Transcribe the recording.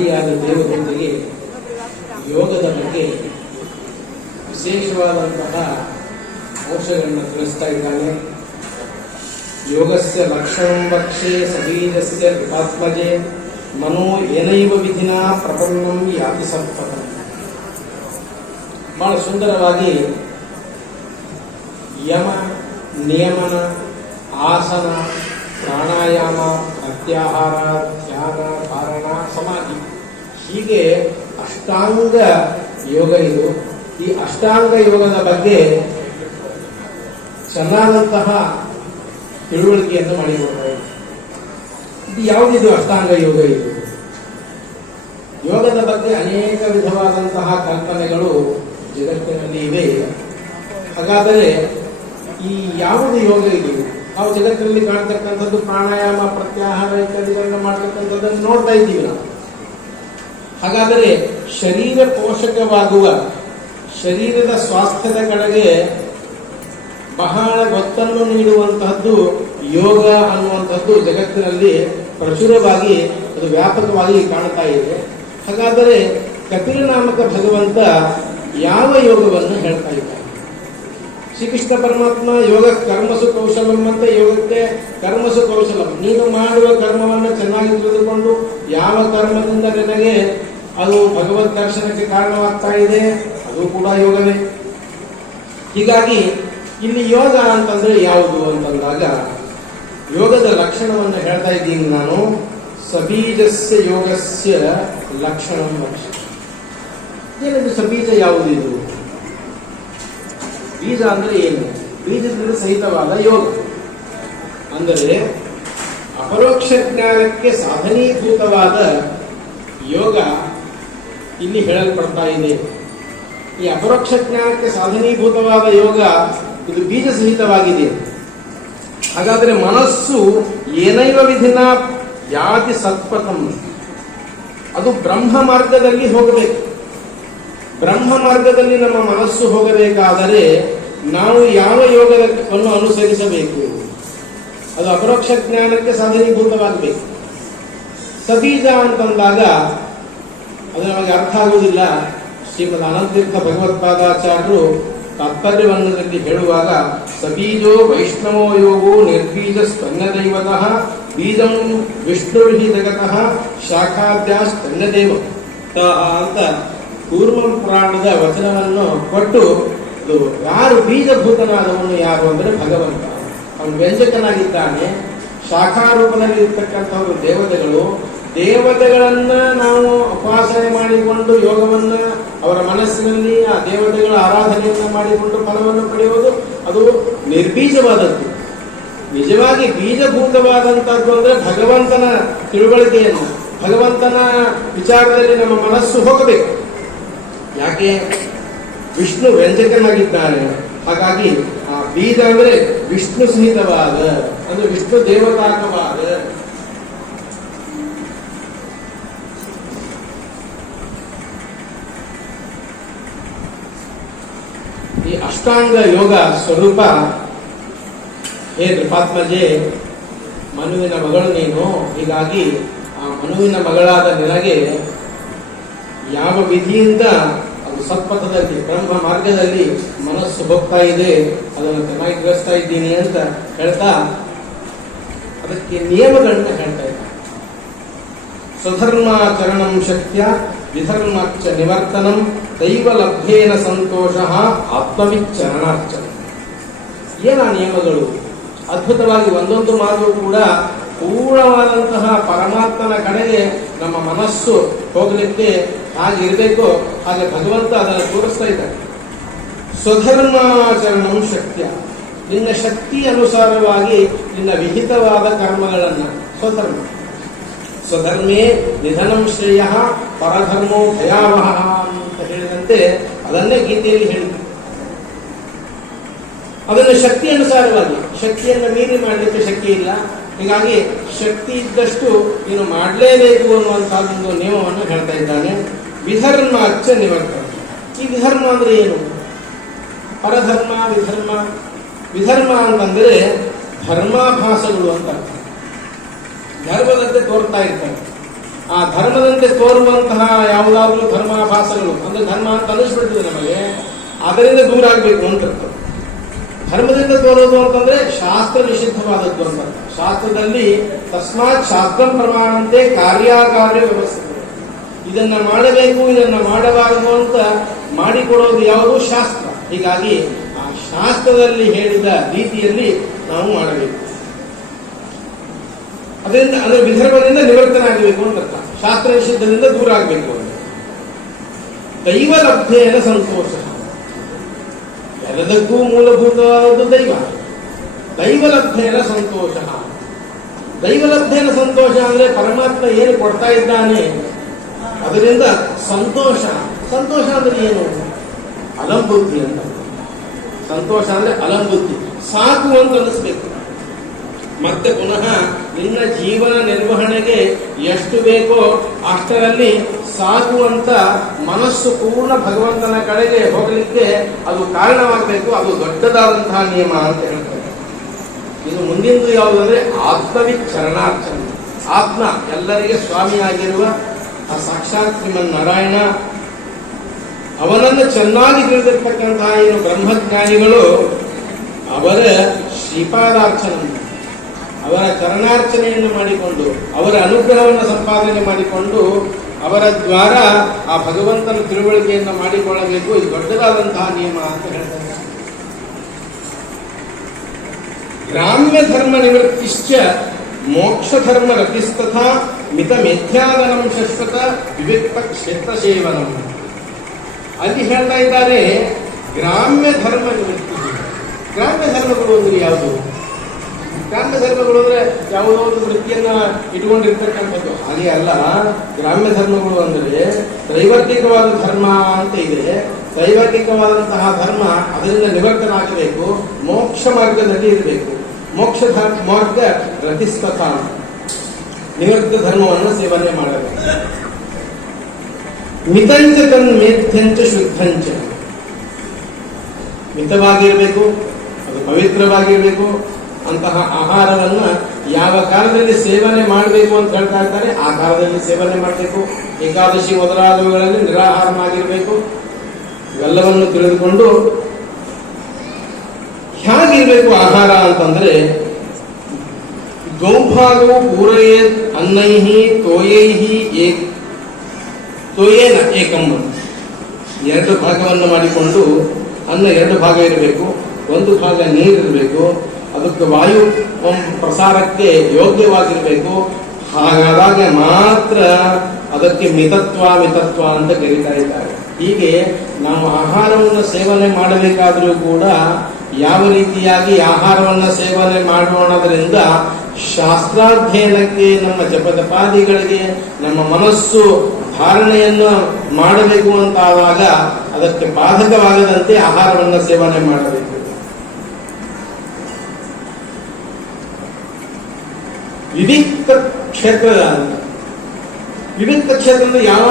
ತಾಯಿಯಾದ ದೇವರೊಂದಿಗೆ ಯೋಗದ ಬಗ್ಗೆ ವಿಶೇಷವಾದಂತಹ ಅಂಶಗಳನ್ನು ತಿಳಿಸ್ತಾ ಇದ್ದಾನೆ. ಯೋಗಸ್ಯ ಲಕ್ಷಣಂ ವಕ್ಷೆ ಶರೀರಸ್ಯ ಕೃತಾತ್ಮಜೆ ಮನೋ ಏನೈವ ವಿಧಿನ ಪ್ರಪನ್ನಂ ಯಾತಿ ಸಂಪದ ಬಹಳ ಸುಂದರವಾಗಿ ಯಮ, ನಿಯಮನ, ಆಸನ, ಪ್ರಾಣಾಯಾಮ, ಪ್ರತ್ಯಾಹಾರ ಧ್ಯಾನ ಧಾರಣ ಸಮಾಧಿ ಹೀಗೆ ಅಷ್ಟಾಂಗ ಯೋಗ ಇದು. ಈ ಅಷ್ಟಾಂಗ ಯೋಗದ ಬಗ್ಗೆ ಚೆನ್ನಾದಂತಹ ತಿಳುವಳಿಕೆಯನ್ನು ಮಾಡಿಕೊಡ್ತಾರೆ ಇದು ಯಾವುದಿದು ಅಷ್ಟಾಂಗ ಯೋಗ ಇದು? ಯೋಗದ ಬಗ್ಗೆ ಅನೇಕ ವಿಧವಾದಂತಹ ಕಲ್ಪನೆಗಳು ಜಗತ್ತಿನಲ್ಲಿ ಇವೆ. ಹಾಗಾದರೆ ಈ ಯಾವುದು ಯೋಗ ಇದು? ನಾವು ಜಗತ್ತಿನಲ್ಲಿ ಕಾಣ್ತಕ್ಕಂಥದ್ದು ಪ್ರಾಣಾಯಾಮ, ಪ್ರತ್ಯಾಹಾರ ಇತ್ಯಾದಿಗಳನ್ನ ಮಾಡ್ತಕ್ಕಂಥದ್ದನ್ನು ನೋಡ್ತಾ ಇದ್ದೀವಿ ನಾವು. ಹಾಗಾದರೆ ಶರೀರ ಪೋಷಕವಾಗುವ ಶರೀರದ ಸ್ವಾಸ್ಥ್ಯದ ಕಡೆಗೆ ಬಹಳ ಒತ್ತನ್ನು ನೀಡುವಂತಹದ್ದು ಯೋಗ ಅನ್ನುವಂಥದ್ದು ಜಗತ್ತಿನಲ್ಲಿ ಪ್ರಚುರವಾಗಿ ಅದು ವ್ಯಾಪಕವಾಗಿ ಕಾಣ್ತಾ ಇದೆ. ಹಾಗಾದರೆ ಕಪಿಲನಾಮಕ ಭಗವಂತ ಯಾವ ಯೋಗವನ್ನು ಹೇಳ್ತಾ ಇದ್ದಾರೆ ಶ್ರೀಕೃಷ್ಣ ಪರಮಾತ್ಮ, ಯೋಗ ಕರ್ಮಸು ಕೌಶಲಂ ಅಂತ ಯೋಗಕ್ಕೆ ಕರ್ಮಸು ಕೌಶಲಂ. ನೀನು ಮಾಡುವ ಕರ್ಮವನ್ನು ಚೆನ್ನಾಗಿ ತಿಳಿದುಕೊಂಡು ಯಾವ ಕರ್ಮದಿಂದ ನಿನಗೆ ಅದು ಭಗವದ್ ದರ್ಶನಕ್ಕೆ ಕಾರಣವಾಗ್ತಾ ಇದೆ, ಅದು ಕೂಡ ಯೋಗವೇ. ಹೀಗಾಗಿ ಇಲ್ಲಿ ಯೋಗ ಅಂತಂದ್ರೆ ಯಾವುದು ಅಂತಂದಾಗ ಯೋಗದ ಲಕ್ಷಣವನ್ನು ಹೇಳ್ತಾ ಇದ್ದೀನಿ ನಾನು. ಸಬೀಜಸ್ಯ ಯೋಗಸ್ಯ ಲಕ್ಷಣ ಲಕ್ಷಣ ಏನಿದು ಸಬೀಜ ಯಾವುದಿದು? ಬೀಜ ಅಂದ್ರೆ ಏನು? ಬೀಜದಿಂದ ಸಹಿತವಾದ ಯೋಗ. ಅಂದರೆ ಅಪರೋಕ್ಷ ಜ್ಞಾನಕ್ಕೆ ಸಾಧನೀಭೂತವಾದ ಯೋಗ ಇಲ್ಲಿ ಹೇಳಲ್ಪಡ್ತಾ ಇದೆ. ಈ ಅಪರೋಕ್ಷ ಜ್ಞಾನಕ್ಕೆ ಸಾಧನೀಭೂತವಾದ ಯೋಗ ಇದು ಬೀಜ ಸಹಿತವಾಗಿದೆ ಹಾಗಾದ್ರೆ ಮನಸ್ಸು ಏನೈವ ವಿಧಿನ ಯಾತಿ ಸತ್ಪಥಂ. ಅದು ಬ್ರಹ್ಮ ಮಾರ್ಗದಲ್ಲಿ ಹೋಗಬೇಕು. ಬ್ರಹ್ಮ ಮಾರ್ಗದಲ್ಲಿ ನಮ್ಮ ಮನಸ್ಸು ಹೋಗಬೇಕಾದರೆ ನಾವು ಯಾವ ಯೋಗವನ್ನು ಅನುಸರಿಸಬೇಕು? ಅದು ಅಪರೋಕ್ಷ ಜ್ಞಾನಕ್ಕೆ ಸಾಧನೀಭೂತವಾಗಬೇಕು. ಸಬೀಜ ಅಂತಂದಾಗ ಅದು ನಮಗೆ ಅರ್ಥ ಆಗುವುದಿಲ್ಲ. ಶ್ರೀಮದ್ ಅನಂತೀರ್ಥ ಭಗವತ್ಪಾದಾಚಾರ್ಯರು ತಾತ್ಪರ್ಯವನ್ನು ಹೇಳುವಾಗ, ಸಬೀಜೋ ವೈಷ್ಣವೋ ಯೋಗೋ ನಿರ್ಬೀಜ ಸ್ತನ್ಯದೈವತಃ ಬೀಜಂ ವಿಷ್ಣುರ್ಹಿ ಜಗತಃ ಶಾಖಾದ್ಯಾಸ್ತನ್ಯದೇವ ಅಂತ ಪೂರ್ವ ಪುರಾಣದ ವಚನವನ್ನು ಕೊಟ್ಟು, ಇದು ಯಾರು ಬೀಜಭೂತನಾದವನು ಯಾರು ಅಂದರೆ ಭಗವಂತ. ಅವನು ವ್ಯಂಜಕನಾಗಿದ್ದಾನೆ. ಶಾಖಾರೂಪದಲ್ಲಿ ಇರ್ತಕ್ಕಂಥವರು ದೇವತೆಗಳು. ದೇವತೆಗಳನ್ನ ನಾವು ಉಪಾಸನೆ ಮಾಡಿಕೊಂಡು ಯೋಗವನ್ನ ಅವರ ಮನಸ್ಸಿನಲ್ಲಿ ಆ ದೇವತೆಗಳ ಆರಾಧನೆಯನ್ನ ಮಾಡಿಕೊಂಡು ಫಲವನ್ನು ಪಡೆಯುವುದು ಅದು ನಿರ್ಬೀಜವಾದದ್ದು. ನಿಜವಾಗಿ ಬೀಜಭೂತವಾದಂತಹದ್ದು ಅಂದ್ರೆ ಭಗವಂತನ ತಿಳುವಳಿಕೆಯನ್ನು, ಭಗವಂತನ ವಿಚಾರದಲ್ಲಿ ನಮ್ಮ ಮನಸ್ಸು ಹೋಗಬೇಕು. ಯಾಕೆ? ವಿಷ್ಣು ವ್ಯಂಜಕನಾಗಿದ್ದಾನೆ. ಹಾಗಾಗಿ ಆ ಬೀಜ ಅಂದ್ರೆ ವಿಷ್ಣು ಸಹಿತವಾದ, ಅಂದ್ರೆ ವಿಷ್ಣು ದೇವತಾಕವಾದ ಈ ಅಷ್ಟಾಂಗ ಯೋಗ ಸ್ವರೂಪ. ಹೇ ಕೃಪಾತ್ಮಜೆ, ಮನುವಿನ ಮಗಳು ನೀನು. ಹೀಗಾಗಿ ಆ ಮನುವಿನ ಮಗಳಾದ ನಿನಗೆ ಯಾವ ವಿಧಿಯಿಂದ ಅದು ಸತ್ಪಥದಲ್ಲಿ, ಬ್ರಹ್ಮ ಮಾರ್ಗದಲ್ಲಿ ಮನಸ್ಸು ಹೋಗ್ತಾ ಇದೆ, ಅದನ್ನು ಚೆನ್ನಾಗಿ ಗ್ರಹಿಸ್ತಾ ಇದ್ದೀನಿ ಅಂತ ಹೇಳ್ತಾ ಅದಕ್ಕೆ ನಿಯಮಗಳನ್ನ ಹೇಳ್ತಾ ಇದ್ದಾರೆ ಸ್ವಧರ್ಮಾಚರಣಂ ಶಕ್ಯ ವಿಧರ್ಮಾಚ ನಿವರ್ತನಂ ದೈವ ಲಭ್ಯೇನ ಸಂತೋಷ ಆತ್ಮವಿಚ್ಚರಣಾರ್ಚನ. ಏನ ನಿಯಮಗಳು? ಅದ್ಭುತವಾಗಿ ಒಂದೊಂದು ಮಾತು ಕೂಡ ಪೂರ್ಣವಾದಂತಹ ಪರಮಾತ್ಮನ ಕಡೆಗೆ ನಮ್ಮ ಮನಸ್ಸು ಹೋಗಲಿಕ್ಕೆ ಹಾಗೆ ಇರಬೇಕು, ಹಾಗೆ ಭಗವಂತ ಅದನ್ನು ತೋರಿಸ್ತಾ ಇದ್ದಾರೆ ಸ್ವಧರ್ಮಾಚರಣಂ ಶಕ್ತಿಯ. ನಿನ್ನ ಶಕ್ತಿ ಅನುಸಾರವಾಗಿ ನಿನ್ನ ವಿಹಿತವಾದ ಕರ್ಮಗಳನ್ನು ಸ್ವಧರ್ಮ. ಸ್ವಧರ್ಮೇ ನಿಧನಂ ಶ್ರೇಯ ಪರಧರ್ಮೋ ಭಯಾವಹ ಅಂತ ಹೇಳಿದಂತೆ ಅದನ್ನೇ ಗೀತೆಯಲ್ಲಿ ಹೇಳಿದ್ರು. ಅದನ್ನು ಶಕ್ತಿ ಅನುಸಾರವಾಗಿ, ಶಕ್ತಿಯನ್ನು ಮೀರಿ ಮಾಡಲಿಕ್ಕೆ ಶಕ್ತಿ ಇಲ್ಲ. ಹೀಗಾಗಿ ಶಕ್ತಿ ಇದ್ದಷ್ಟು ನೀನು ಮಾಡಲೇಬೇಕು ಅನ್ನುವಂತಹ ಒಂದು ನಿಯಮವನ್ನು ಹೇಳ್ತಾ ಇದ್ದಾನೆ. ವಿಧರ್ಮ ಅಚ್ಚ ನಿವರ್ತನೆ. ಈ ವಿಧರ್ಮ ಅಂದ್ರೆ ಏನು? ಪರಧರ್ಮ, ವಿಧರ್ಮ. ವಿಧರ್ಮ ಅಂತಂದರೆ ಧರ್ಮಾಭಾಸಗಳು ಅಂತ ಅರ್ಥ. ಧರ್ಮದಂತೆ ತೋರ್ತಾ ಇರ್ತಾರೆ ಆ ಧರ್ಮದಂತೆ ತೋರುವಂತಹ ಯಾವುದಾದ್ರೂ ಧರ್ಮಾಭಾಸಗಳು ಅಂದ್ರೆ ಧರ್ಮ ಅಂತ ಅನಿಸ್ಬಿಡ್ತದೆ ನಮಗೆ, ಅದರಿಂದ ದೂರ ಆಗಬೇಕು ಅಂತ. ಧರ್ಮದಿಂದ ತೋರೋದು ಅಂತಂದ್ರೆ ಶಾಸ್ತ್ರ ನಿಷಿದ್ಧವಾದದ್ದು ಅಂತ. ಶಾಸ್ತ್ರದಲ್ಲಿ ತಸ್ಮಾತ್ ಶಾಸ್ತ್ರ ಪ್ರಮಾಣಂತೆ ಕಾರ್ಯಕಾರ್ಯ ವ್ಯವಸ್ಥೆ. ಇದನ್ನ ಮಾಡಬೇಕು, ಇದನ್ನ ಮಾಡಬಾರದು ಅಂತ ಮಾಡಿಕೊಡೋದು ಯಾವುದು ಶಾಸ್ತ್ರ. ಹೀಗಾಗಿ ಆ ಶಾಸ್ತ್ರದಲ್ಲಿ ಹೇಳಿದ ರೀತಿಯಲ್ಲಿ ನಾವು ಮಾಡಬೇಕು. ಅದರಿಂದ, ಅಂದ್ರೆ ನಿವರ್ತನ ನಿವರ್ತನಾಗಬೇಕು ಅಂತ ಶಾಸ್ತ್ರ ನಿಷಿದ್ಧದಿಂದ ದೂರ ಆಗಬೇಕು ಅಂತ. ದೈವ ಲಬ್ಧೇನ ಸಂತೋಷ. ಎಲ್ಲದಕ್ಕೂ ಮೂಲಭೂತವಾದದ್ದು ದೈವ. ದೈವ ಲಬ್ಧೇನ ಸಂತೋಷ. ದೈವಲಬ್ಧೇನ ಸಂತೋಷ ಅಂದ್ರೆ ಪರಮಾತ್ಮ ಏನು ಕೊಡ್ತಾ ಇದ್ದಾನೆ, ಅದರಿಂದ ಸಂತೋಷ. ಸಂತೋಷ ಅಂದ್ರೆ ಏನು? ಅಲಂಬುದ್ಧಿ ಅಂತ. ಸಂತೋಷ ಅಂದ್ರೆ ಅಲಂಬುದ್ಧಿ. ಸಾಕು ಅಂತ ಅನಿಸ್ಬೇಕು ಮತ್ತೆ ಪುನಃ ನಿನ್ನ ಜೀವನ ನಿರ್ವಹಣೆಗೆ ಎಷ್ಟು ಬೇಕೋ ಅಷ್ಟರಲ್ಲಿ ಸಾಕು ಅಂತ ಮನಸ್ಸು ಪೂರ್ಣ ಭಗವಂತನ ಕಡೆಗೆ ಹೋಗಲಿಕ್ಕೆ ಅದು ಕಾರಣವಾಗಬೇಕು. ಅದು ದೊಡ್ಡದಾದಂತಹ ನಿಯಮ ಅಂತ ಹೇಳ್ತಾರೆ. ಇದು ಮುಂದಿನದು ಯಾವುದಂದ್ರೆ ಆತ್ಮಿಕ ಚರಣಾರ್ಚನೆ ಆತ್ಮ ಎಲ್ಲರಿಗೆ ಸ್ವಾಮಿಯಾಗಿರುವ ಆ ಸಾಕ್ಷಾತ್ ಶ್ರೀಮನ್ ನಾರಾಯಣ, ಅವನನ್ನು ಚೆನ್ನಾಗಿ ತಿಳಿದಿರ್ತಕ್ಕಂತಹ ಏನು ಬ್ರಹ್ಮಜ್ಞಾನಿಗಳು, ಅವರ ಶ್ರೀಪಾದಾರ್ಚನೆ ಅವರ ಚರಣಾರ್ಚನೆಯನ್ನು ಮಾಡಿಕೊಂಡು, ಅವರ ಅನುಗ್ರಹವನ್ನು ಸಂಪಾದನೆ ಮಾಡಿಕೊಂಡು, ಅವರ ದ್ವಾರ ಆ ಭಗವಂತನ ತಿಳುವಳಿಕೆಯನ್ನು ಮಾಡಿಕೊಳ್ಳಬೇಕು. ಇದು ದೊಡ್ಡದಾದಂತಹ ನಿಯಮ ಅಂತ ಹೇಳ್ತಾರೆ. ಗ್ರಾಮ್ಯ ಧರ್ಮ ನಿವೃತ್ತಿಶ್ಚ ಮೋಕ್ಷ ಧರ್ಮ ರತಿಸ್ತಥಾ ಮಿತ ಮಿಥ್ಯಾದನಂ ಶಶ್ವತ ವಿವಿಕ್ತ ಕ್ಷೇತ್ರ ಸೇವನಂ ಅಲ್ಲಿ ಹೇಳ್ತಾ ಇದ್ದಾರೆ, ಗ್ರಾಮ್ಯ ಧರ್ಮ ನಿವೃತ್ತಿ ಗ್ರಾಮ್ಯ ಧರ್ಮಗಳು ಅಂದ್ರೆ ಯಾವುದು? ಗ್ರಾಮ್ಯ ಧರ್ಮಗಳು ಅಂದ್ರೆ ಯಾವುದೋ ಒಂದು ವೃತ್ತಿಯನ್ನ ಇಟ್ಕೊಂಡಿರ್ತಕ್ಕಂಥದ್ದು. ಹಾಗೆ ಅಲ್ಲ, ಗ್ರಾಮ್ಯ ಧರ್ಮಗಳು ಅಂದ್ರೆ ತ್ರೈವರ್ತಿಕವಾದ ಧರ್ಮ ಅಂತ ಇದೆ. ತ್ರೈವರ್ತಿಕವಾದಂತಹ ಧರ್ಮ ಅದರಿಂದ ನಿವರ್ತನಾಗಬೇಕು ಮೋಕ್ಷ ಮಾರ್ಗದಲ್ಲಿ ಇರಬೇಕು. ಮೋಕ್ಷ ಮಾರ್ಗ ರತಿಸ್ತತ ನಿವೃತ್ತ ಧರ್ಮವನ್ನು ಸೇವನೆ ಮಾಡಬೇಕು. ಮಿತಂಚ ತನ್ ಮೇಧ್ಯಂಚ ಶುದ್ಧಂಚ. ಮಿತವಾಗಿರಬೇಕು, ಅದು ಪವಿತ್ರವಾಗಿರಬೇಕು ಅಂತಹ ಆಹಾರವನ್ನ ಯಾವ ಕಾಲದಲ್ಲಿ ಸೇವನೆ ಮಾಡಬೇಕು ಅಂತ ಹೇಳ್ತಾ ಇರ್ತಾರೆ, ಆ ಕಾಲದಲ್ಲಿ ಸೇವನೆ ಮಾಡಬೇಕು. ಏಕಾದಶಿ ಮೊದಲಾದವುಗಳಲ್ಲಿ ನಿರಾಹಾರವಾಗಿರಬೇಕು ಇವೆಲ್ಲವನ್ನು ತಿಳಿದುಕೊಂಡು ಹೇಗಿರ್ಬೇಕು ಆಹಾರ ಅಂತಂದ್ರೆ, ಗೌಭಾಗವು ಪೂರೈ ಅನ್ನೈಹಿ ತೋಯೈಹಿ ಏಕ್ ತೋಯೇನ ಏಕಮ್ಮ ಎರಡು ಭಾಗವನ್ನು ಮಾಡಿಕೊಂಡು ಅನ್ನ ಎರಡು ಭಾಗ ಇರಬೇಕು. ಒಂದು ಭಾಗ ನೀರಿರಬೇಕು. ಅದಕ್ಕೆ ವಾಯು ಪ್ರಸಾರಕ್ಕೆ ಯೋಗ್ಯವಾಗಿರಬೇಕು. ಹಾಗಾದಾಗ ಮಾತ್ರ ಅದಕ್ಕೆ ಮಿತತ್ವ ಮಿತತ್ವ ಅಂತ ಕರೀತಾ ಇದ್ದಾರೆ. ಹೀಗೆ ನಾವು ಆಹಾರವನ್ನು ಸೇವನೆ ಮಾಡಬೇಕಾದರೂ ಕೂಡ ಯಾವ ರೀತಿಯಾಗಿ ಆಹಾರವನ್ನು ಸೇವನೆ ಮಾಡೋಣದ್ರಿಂದ ಶಾಸ್ತ್ರಾಧ್ಯಯನಕ್ಕೆ ನಮ್ಮ ಜಪದಪಾದಿಗಳಿಗೆ ನಮ್ಮ ಮನಸ್ಸು ಧಾರಣೆಯನ್ನು ಮಾಡಬೇಕು ಅಂತಾದಾಗ ಅದಕ್ಕೆ ಬಾಧಕವಾಗದಂತೆ ಆಹಾರವನ್ನು ಸೇವನೆ ಮಾಡಬೇಕು. ವಿವಿಕ್ತ ಕ್ಷೇತ್ರ ವಿವಿಕ್ತ ಕ್ಷೇತ್ರದಿಂದ ಯಾವ